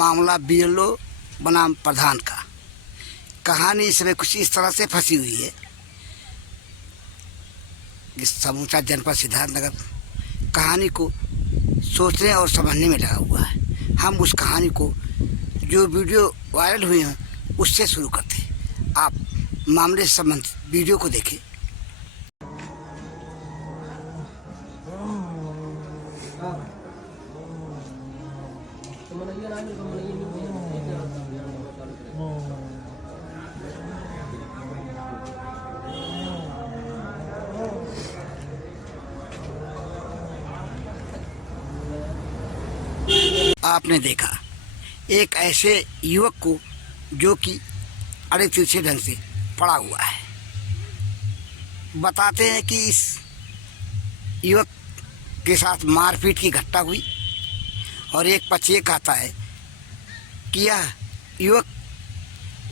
मामला बीएलओ बनाम प्रधान का। कहानी इसमें कुछ इस तरह से फंसी हुई है कि समूचा जनपद सिद्धार्थनगर कहानी को सोचने और समझने में लगा हुआ है। हम उस कहानी को जो वीडियो वायरल हुए हैं उससे शुरू करते हैं। आप मामले से संबंधित वीडियो को देखें। आपने देखा एक ऐसे युवक को जो कि अड़े तिरछे ढंग से पड़ा हुआ है। बताते हैं कि इस युवक के साथ मारपीट की घटना हुई और एक पक्ष ये कहता है कि यह युवक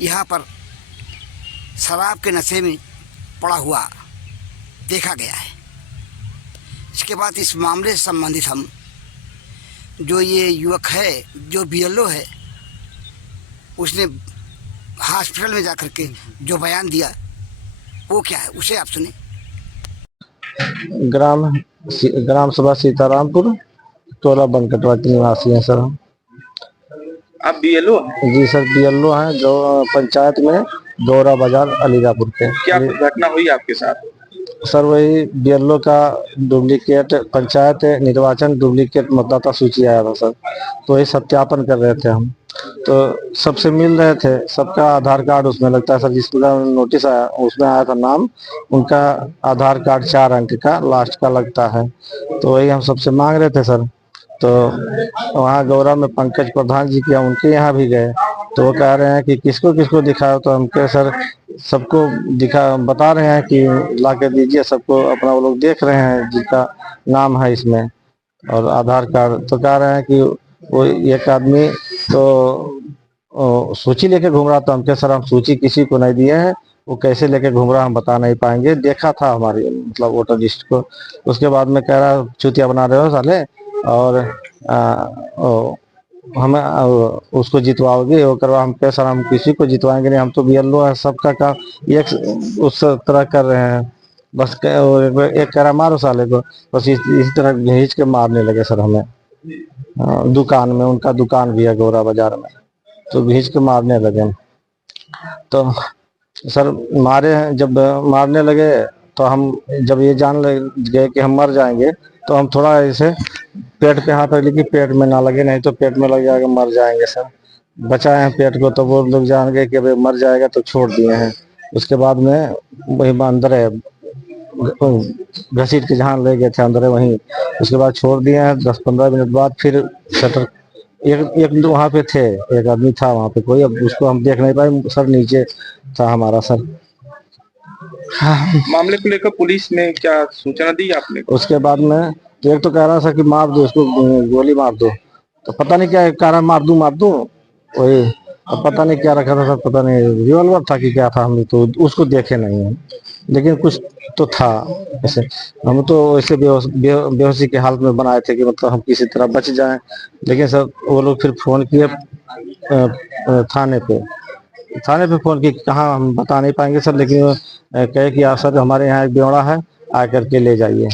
यहाँ पर शराब के नशे में पड़ा हुआ देखा गया है। इसके बाद इस मामले से संबंधित हम जो ये युवक है जो बीएलओ है उसने हॉस्पिटल में जाकर के जो बयान दिया वो क्या है उसे आप सुने। ग्राम सभा सीतारामपुर टोला बनकटवा के निवासी हैं सर हम। आप बीएलओ? जी सर बीएलओ हैं जो पंचायत में दौरा बाजार अलीरापुर के। क्या घटना हुई आपके साथ? सर वही बीएलओ का डुप्लीकेट पंचायत निर्वाचन डुप्लीकेट मतदाता सूची आया था सर, तो वही सत्यापन कर रहे थे हम। तो सबसे मिल रहे थे, सबका आधार कार्ड उसमें लगता है सर, जिसका नोटिस आया उसमें आया था नाम, उनका आधार कार्ड 4 अंक का लास्ट का लगता है। तो वही हम सबसे मांग रहे थे सर। तो वहाँ गौरा में पंकज प्रधान जी किया, उनके यहाँ भी गए तो वो कह रहे हैं कि किसको किसको दिखाओ। तो हम कह सर सबको बता रहे हैं कि ला के दीजिए सबको, अपना वो लोग देख रहे हैं जिनका नाम है इसमें और आधार कार्ड। तो कह रहे हैं कि वो एक आदमी तो सूची लेके घूम रहा था। हम कह सर हम सूची किसी को नहीं दिए हैं, वो कैसे लेके घूम रहा हम बता नहीं पाएंगे, देखा था हमारी मतलब वोटर लिस्ट को। उसके बाद में कह रहा चूतिया बना रहे हो साले और हमें उसको जितवाओगे वो करवा। हम कह सर हम किसी को जितवाएंगे नहीं, हम तो बीएलओ है, सबका काम एक उस तरह कर रहे हैं। बस एक कह रहा मारो साले को, बस इस तरह भेज के मारने लगे सर हमें। दुकान में, उनका दुकान भी है गौरा बाजार में, तो भेज के मारने लगे। तो सर जब मारने लगे तो हम जब ये जान गए कि हम मर जाएंगे तो हम थोड़ा ऐसे पेट पे हाथ रख ली कि पेट में ना लगे, नहीं तो पेट में लग जाएगा मर जाएंगे सर। बचाए हैं पेट को, तो वो लोग जान गए कि अबे मर जाएगा तो छोड़ दिए हैं। उसके बाद में वही अंदर है घसीट के जहाँ ले गए थे अंदर है वहीं, उसके बाद छोड़ दिए हैं। 10-15 मिनट बाद फिर शटर एक वहाँ पे थे, एक आदमी था वहाँ पे कोई, अब उसको हम देख नहीं पाए सर, नीचे था हमारा सर। मामले को लेकर पुलिस ने क्या सूचना दी आपने? उसके बाद में तो एक तो कह रहा था कि मार दो इसको, गोली मार दो। तो पता नहीं क्या कह रहा, मार दूं वही। अब पता नहीं क्या रखा था सर, पता नहीं रिवॉल्वर था कि क्या था, हम तो उसको देखे नहीं है, लेकिन कुछ तो था ऐसे। हम तो ऐसे बेहोशी के हालत में बनाए थे कि मतलब हम किसी तरह बच जाएं। लेकिन सर वो लोग फिर फोन किए थाने पे फोन की, कहाँ हम बता नहीं पाएंगे सर, लेकिन कहे कि आप सर हमारे यहाँ एक ब्यौरा है आकर के ले जाइए।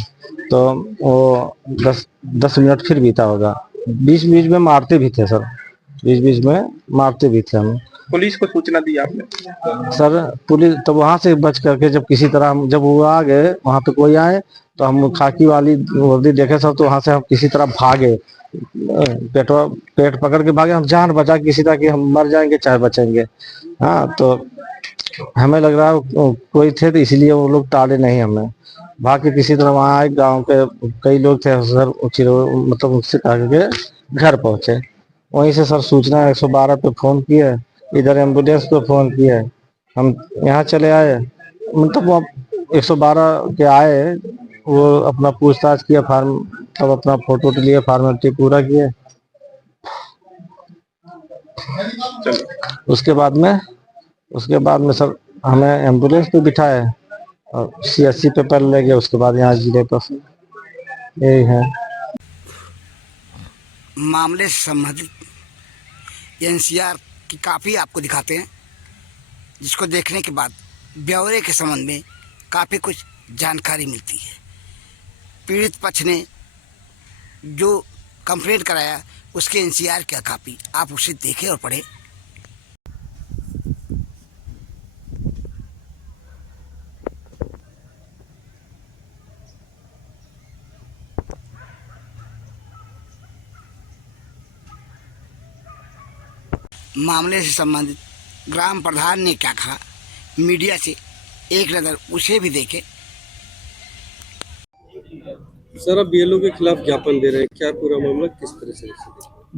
तो वो 10 मिनट फिर बीता होगा, बीच बीच में मारते भी थे सर, बीच में मारते भी थे हम। पुलिस को सूचना दी आपने? सर पुलिस तो वहां से बच करके जब किसी तरह जब वो आ गए वहां पे कोई आए तो हम खाकी वाली वर्दी देखे सर, तो वहां से हम किसी तरह भागे, पेट पकड़ के भागे। हम जान बचा किसी तरह कि हम मर जाएंगे चाहे बचेंगे। हाँ तो हमें लग रहा है कोई थे तो इसलिए वो लोग टाले नहीं हमें, भाग के किसी तरह वहां आए। गांव के कई लोग थे सर, मतलब उससे कह के घर पहुंचे। वहीं से सर सूचना 112 पे फोन किए, इधर एम्बुलेंस पे फोन किए, हम यहाँ चले आए। मतलब वो 112 के आए, वो अपना पूछताछ किया, फार्म तब अपना फोटो लिए, फॉर्मेलिटी पूरा किए। उसके बाद में सर हमें एम्बुलेंस पे बिठाए और CSC पे पहले ले गए, उसके बाद यहाँ जिले पर। यही है मामले से संबंधित एनसीआर की कापी आपको दिखाते हैं, जिसको देखने के बाद ब्यौरे के संबंध में काफ़ी कुछ जानकारी मिलती है। पीड़ित पक्ष ने जो कंप्लेंट कराया उसके एनसीआर की कापी आप उसे देखें और पढ़ें। मामले से संबंधित ग्राम प्रधान ने क्या कहा, मीडिया से एक नज़र उसे भी देखें। सर, अब बीएलओ के खिलाफ ज्ञापन दे रहे हैं, क्या पूरा मामला किस तरह से?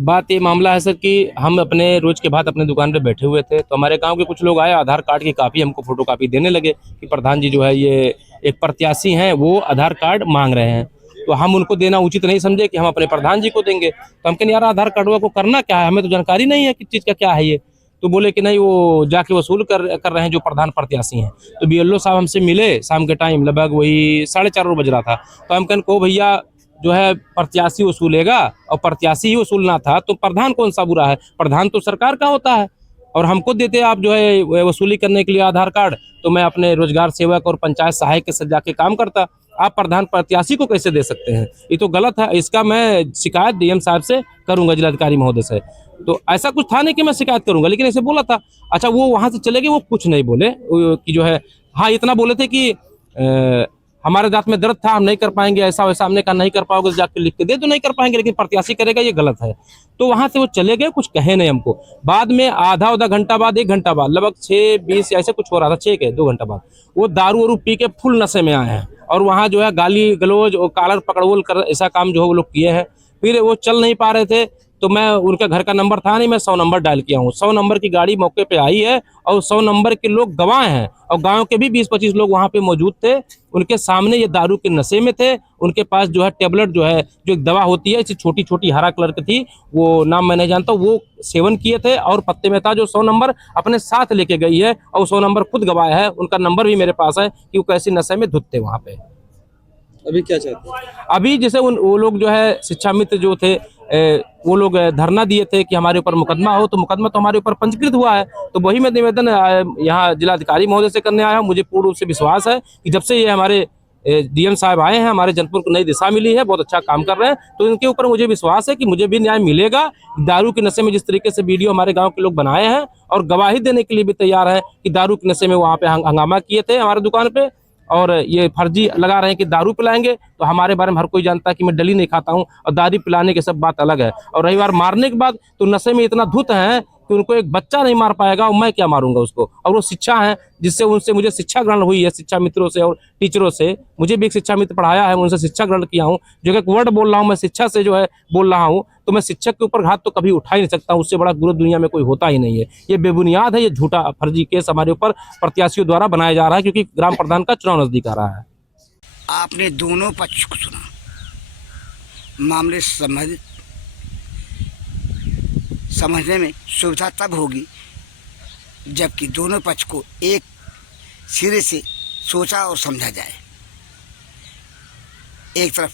बात ये मामला है सर कि हम अपने रोज के बाद अपने दुकान पे बैठे हुए थे, तो हमारे गांव के कुछ लोग आए, आधार कार्ड की कापी हमको फोटो कापी देने लगे कि प्रधान जी जो है ये एक प्रत्याशी हैं, वो आधार कार्ड मांग रहे हैं। तो हम उनको देना उचित नहीं समझे कि हम अपने प्रधान जी को देंगे। तो हम कहें यार आधार कार्ड को करना क्या है, हमें तो जानकारी नहीं है किस चीज़ का क्या है ये। तो बोले कि नहीं वो जाके वसूल कर रहे हैं जो प्रधान प्रत्याशी हैं। तो बीएलओ साहब हमसे मिले शाम के टाइम, लगभग वही 4:30 बज रहा था। तो हम कहें को भैया जो है प्रत्याशी वसूलेगा और प्रत्याशी ही वसूलना था, तो प्रधान कौन सा बुरा है, प्रधान तो सरकार का होता है। और हमको देते आप जो है वसूली करने के लिए आधार कार्ड, तो मैं अपने रोजगार सेवक और पंचायत सहायक के साथ जाके काम करता। आप प्रधान प्रत्याशी को कैसे दे सकते हैं, ये तो गलत है। इसका मैं शिकायत डीएम साहब से करूंगा, जिलाधिकारी महोदय से। तो ऐसा कुछ था नहीं कि मैं शिकायत करूंगा, लेकिन ऐसे बोला था। अच्छा, वो वहां से चले गए, वो कुछ नहीं बोले कि जो है, हाँ इतना बोले थे कि हमारे दांत में दर्द था, हम नहीं कर पाएंगे, ऐसा वैसा। हमने कहा नहीं कर पाओगे तो जाके लिख के दे दो, नहीं कर पाएंगे, लेकिन प्रत्याशी करेगा ये गलत है। तो वहां से वो चले गए, कुछ कहे नहीं हमको। बाद में आधा घंटा बाद, 1 घंटा बाद, लगभग 6:20 ऐसे कुछ हो रहा था, 2 घंटा बाद, वो दारू वारू पी के फुल नशे में आए हैं और वहाँ जो है गाली गलौज और कालर पकड़वोल कर ऐसा काम जो है वो लोग किए हैं। फिर वो चल नहीं पा रहे थे, तो मैं उनका घर का नंबर था नहीं, मैं 100 नंबर डायल किया हूँ। 100 नंबर की गाड़ी मौके पे आई है और 100 नंबर के लोग गवाह हैं और गांव के भी 20-25 लोग वहां पे मौजूद थे। उनके सामने ये दारू के नशे में थे। उनके पास जो है टेबलेट जो है, जो एक दवा होती है, इसी छोटी छोटी हरा कलर की थी, वो नाम मैं नहीं जानता, वो सेवन किए थे और पत्ते में था। जो 100 नंबर अपने साथ लेके गई है और 100 नंबर खुद गवाह है। उनका नंबर भी मेरे पास है कि वो कैसी नशे में धुत थे वहाँ पे। अभी क्या चाहते हैं? अभी जैसे वो लोग जो है शिक्षा मित्र जो थे, वो लोग धरना दिए थे कि हमारे ऊपर मुकदमा हो, तो मुकदमा तो हमारे ऊपर पंजीकृत हुआ है। तो वही मैं निवेदन यहाँ जिलाधिकारी महोदय से करने आया हूँ। मुझे पूर्ण रूप से विश्वास है कि जब से ये हमारे डीएम साहब आए हैं, हमारे जनपद को नई दिशा मिली है, बहुत अच्छा काम कर रहे हैं, तो इनके ऊपर मुझे विश्वास है कि मुझे भी न्याय मिलेगा। दारू के नशे में जिस तरीके से वीडियो हमारे गाँव के लोग बनाए हैं और गवाही देने के लिए भी तैयार है कि दारू के नशे में वहाँ पे हंगामा किए थे हमारे दुकान पे, और ये फर्जी लगा रहे हैं कि दारू पिलाएंगे। तो हमारे बारे में हर कोई जानता है कि मैं डली नहीं खाता हूं, और दारू पिलाने की सब बात अलग है। और रही बार मारने के बाद, तो नशे में इतना धुत हैं कि उनको एक बच्चा नहीं मार पाएगा, और मैं क्या मारूंगा उसको। और वो शिक्षा है जिससे उनसे मुझे शिक्षा ग्रहण हुई है, शिक्षा मित्रों से और टीचरों से। मुझे भी एक शिक्षा मित्र पढ़ाया है, उनसे शिक्षा ग्रहण किया हूँ। जो एक वर्ड बोल रहा हूँ मैं शिक्षा से जो है बोल रहा हूँ, तो मैं शिक्षक के ऊपर घात तो कभी उठा ही नहीं सकता। उससे बड़ा गुरु दुनिया में कोई होता ही नहीं है। ये बेबुनियाद है, ये झूठा फर्जी केस हमारे ऊपर प्रत्याशियों द्वारा बनाया जा रहा है, क्योंकि ग्राम प्रधान का चुनाव नजदीक आ रहा है। आपने दोनों पक्ष को सुना। मामले से संबंधित समझने में सुविधा तब होगी जबकि दोनों पक्ष को एक सिरे से सोचा और समझा जाए। एक तरफ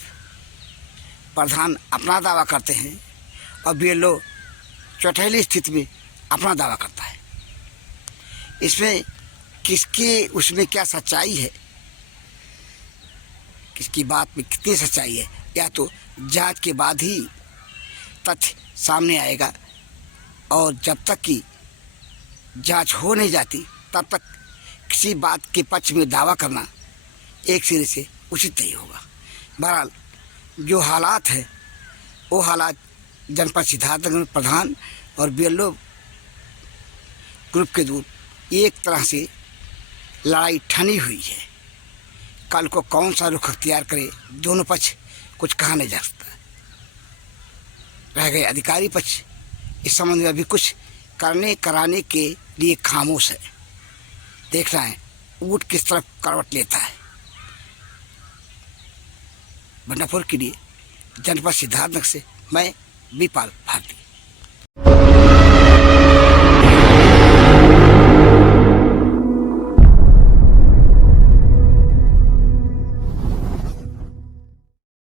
प्रधान अपना दावा करते हैं और बीएलओ चौथेली स्थिति में अपना दावा करता है। इसमें किसके उसमें क्या सच्चाई है, किसकी बात में कितनी सच्चाई है, या तो जांच के बाद ही तथ्य सामने आएगा। और जब तक कि जांच हो नहीं जाती तब तक किसी बात के पक्ष में दावा करना एक सिरे से उचित नहीं होगा। बहरहाल जो हालात है वो हालात जनपद सिद्धार्थनगर में प्रधान और बीएलओ ग्रुप के दूर एक तरह से लड़ाई ठनी हुई है। कल को कौन सा रुख अख्तियार करे, दोनों पक्ष कुछ कहा नहीं जा सकता। रह गए अधिकारी पक्ष, इस संबंध में अभी कुछ करने कराने के लिए खामोश है। देखना है ऊँट किस तरफ करवट लेता है। बंडापुर के लिए जनपद सिद्धार्थनगर से मैं विपाल भारती।